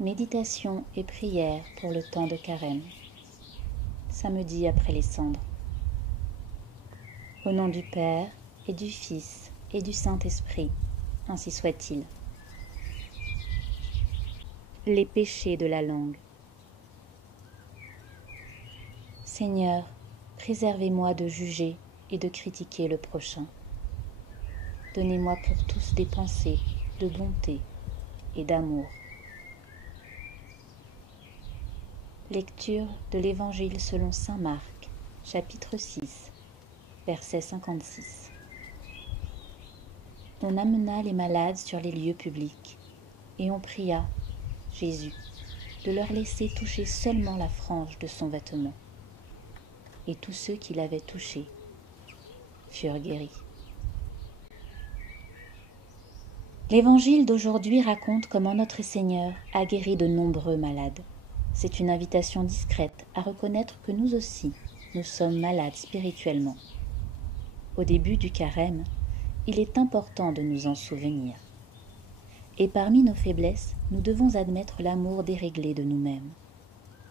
Méditation et prière pour le temps de carême. Samedi après les cendres. Au nom du Père, et du Fils, et du Saint-Esprit, ainsi soit-il. Les péchés de la langue. Seigneur, préservez-moi de juger et de critiquer le prochain. Donnez-moi pour tous des pensées de bonté et d'amour. Lecture de l'Évangile selon saint Marc, chapitre 6, verset 56. On amena les malades sur les lieux publics, et on pria Jésus de leur laisser toucher seulement la frange de son vêtement. Et tous ceux qui l'avaient touché furent guéris. L'Évangile d'aujourd'hui raconte comment notre Seigneur a guéri de nombreux malades. C'est une invitation discrète à reconnaître que nous aussi, nous sommes malades spirituellement. Au début du carême, il est important de nous en souvenir. Et parmi nos faiblesses, nous devons admettre l'amour déréglé de nous-mêmes.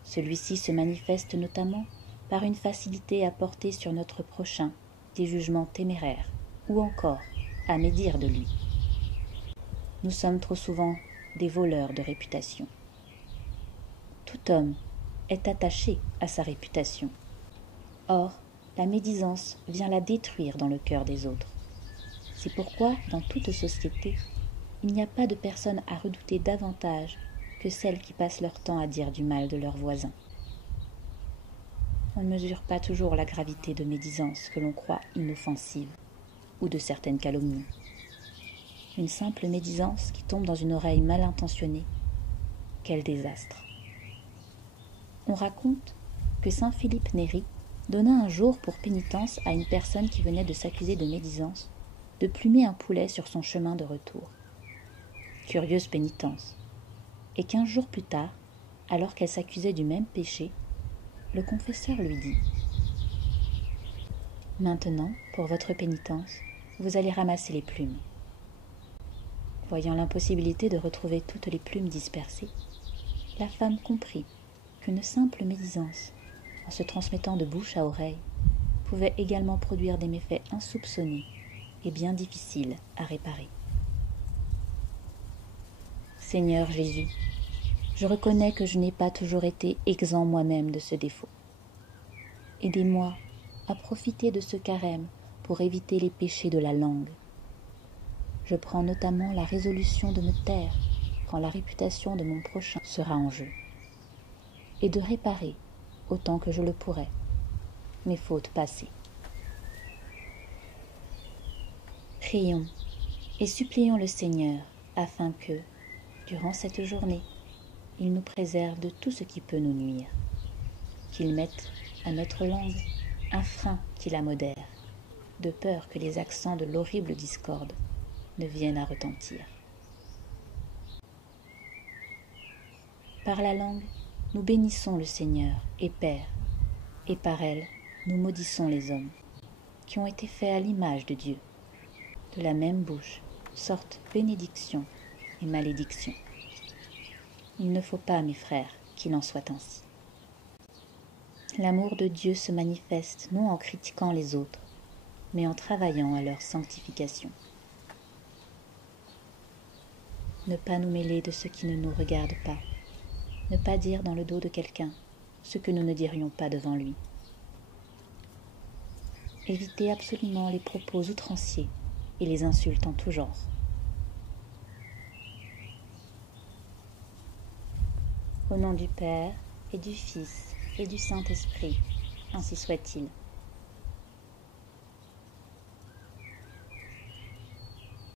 Celui-ci se manifeste notamment par une facilité à porter sur notre prochain des jugements téméraires, ou encore à médire de lui. Nous sommes trop souvent des voleurs de réputation. Tout homme est attaché à sa réputation. Or, la médisance vient la détruire dans le cœur des autres. C'est pourquoi, dans toute société, il n'y a pas de personne à redouter davantage que celles qui passent leur temps à dire du mal de leurs voisins. On ne mesure pas toujours la gravité de médisances que l'on croit inoffensives, ou de certaines calomnies. Une simple médisance qui tombe dans une oreille mal intentionnée, quel désastre! On raconte que saint Philippe Néri donna un jour pour pénitence à une personne qui venait de s'accuser de médisance de plumer un poulet sur son chemin de retour. Curieuse pénitence. Et 15 jours plus tard, alors qu'elle s'accusait du même péché, le confesseur lui dit « Maintenant, pour votre pénitence, vous allez ramasser les plumes. » Voyant l'impossibilité de retrouver toutes les plumes dispersées, la femme comprit qu'une simple médisance, en se transmettant de bouche à oreille, pouvait également produire des méfaits insoupçonnés et bien difficiles à réparer. Seigneur Jésus, je reconnais que je n'ai pas toujours été exempt moi-même de ce défaut. Aidez-moi à profiter de ce carême pour éviter les péchés de la langue. Je prends notamment la résolution de me taire quand la réputation de mon prochain sera en jeu, et de réparer, autant que je le pourrai, mes fautes passées. Prions et supplions le Seigneur afin que, durant cette journée, il nous préserve de tout ce qui peut nous nuire, qu'il mette à notre langue un frein qui la modère, de peur que les accents de l'horrible discorde ne viennent à retentir. Par la langue, nous bénissons le Seigneur et Père, et par elle, nous maudissons les hommes, qui ont été faits à l'image de Dieu. De la même bouche sortent bénédiction et malédiction. Il ne faut pas, mes frères, qu'il en soit ainsi. L'amour de Dieu se manifeste non en critiquant les autres, mais en travaillant à leur sanctification. Ne pas nous mêler de ce qui ne nous regarde pas, ne pas dire dans le dos de quelqu'un ce que nous ne dirions pas devant lui. Évitez absolument les propos outranciers et les insultes en tout genre. Au nom du Père, et du Fils, et du Saint-Esprit, ainsi soit-il.